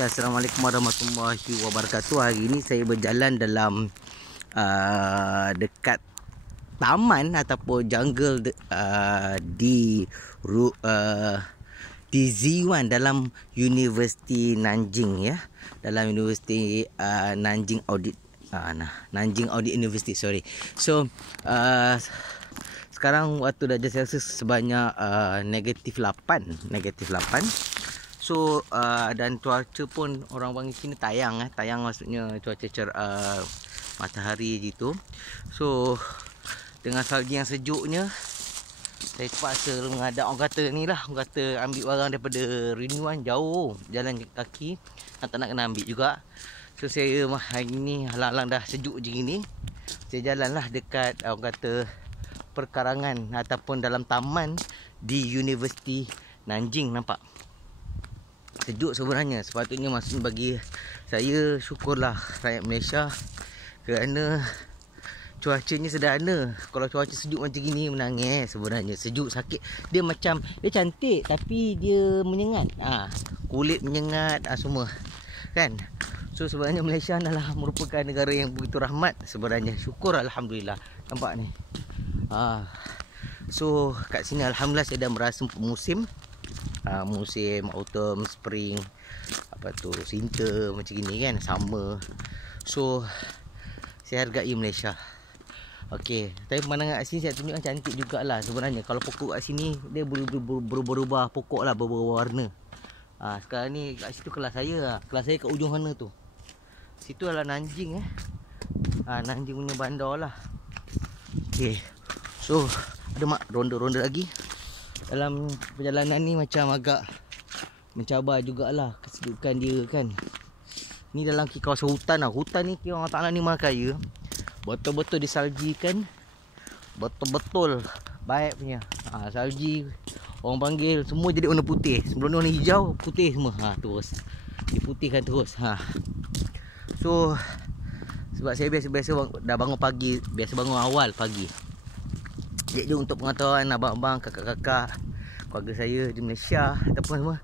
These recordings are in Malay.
Okay, Assalamualaikum warahmatullahi wabarakatuh. Hari ini saya berjalan dalam dekat taman ataupun jungle di Z1 dalam Universiti Nanjing ya. Dalam Universiti Nanjing Audit Nanjing Audit University, sorry. So sekarang waktu darjah Celsius sebanyak negatif 8. So dan cuaca pun orang panggil sini tayang tayang maksudnya cuaca matahari gitu. So dengan salji yang sejuknya saya terpaksa menghadap orang kata ni lah, orang kata ambil barang daripada Rinuan jauh, jalan kaki tak nak kena ambil juga. So saya hari ni halang-halang dah sejuk je gini, saya jalanlah dekat orang kata perkarangan ataupun dalam taman di Universiti Nanjing. Nampak sejuk sebenarnya. Sepatutnya maksudnya bagi saya syukurlah rakyat Malaysia kerana cuacanya sederhana. Kalau cuaca sejuk macam gini menangis sebenarnya. Sejuk sakit. Dia macam dia cantik tapi dia menyengat. Kulit menyengat semua. Kan? So sebenarnya Malaysia adalah merupakan negara yang begitu rahmat sebenarnya. Syukur alhamdulillah. Nampak ni. So kat sini alhamdulillah saya dah merasa musim autumn, spring, winter macam gini kan, summer. So saya hargai Malaysia. Okey, tapi pemandangan kat sini saya tunjukkan cantik jugalah sebenarnya. Kalau pokok kat sini dia berubah pokok lah, berubah warna. Sekarang ni kat situ kelas saya. Kelas saya kat ujung sana tu. Situ adalah Nanjing Nanjing punya bandar lah. Okey. So ada ronda-ronda lagi. Dalam perjalanan ni macam agak mencabar jugalah kesejukan dia kan. Ni dalam kawasan hutan lah. Hutan ni kira orang Ta'ala ni maha kaya. Betul-betul disaljikan. Betul-betul baik punya. Salji orang panggil semua jadi warna putih. Sebelum ni warna hijau, putih semua. Terus diputihkan terus. So sebab saya biasa dah bangun pagi, biasa bangun awal pagi. Jadi untuk pengetahuan abang-abang, kakak-kakak, keluarga saya di Malaysia ataupun semua,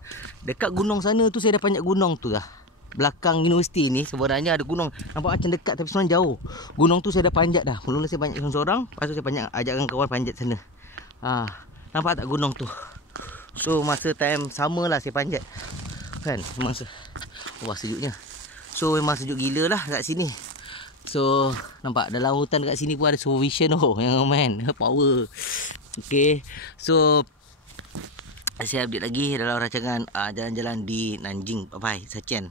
dekat gunung sana tu saya dah panjat gunung tu dah. Belakang universiti ni sebenarnya ada gunung. Nampak macam dekat tapi sebenarnya jauh. Gunung tu saya dah panjat dah. Mula-mula saya panjat seorang, lepas tu saya panjat ajakkan kawan panjat sana. Nampak tak gunung tu? So masa time sama lah saya panjat. Kan? Masa wah sejuknya. So memang sejuk gila lah kat sini. So nampak dalam hutan dekat sini pun ada supervision yang main power. Okay. So saya update lagi dalam rancangan jalan-jalan di Nanjing. Bye bye. Sacian.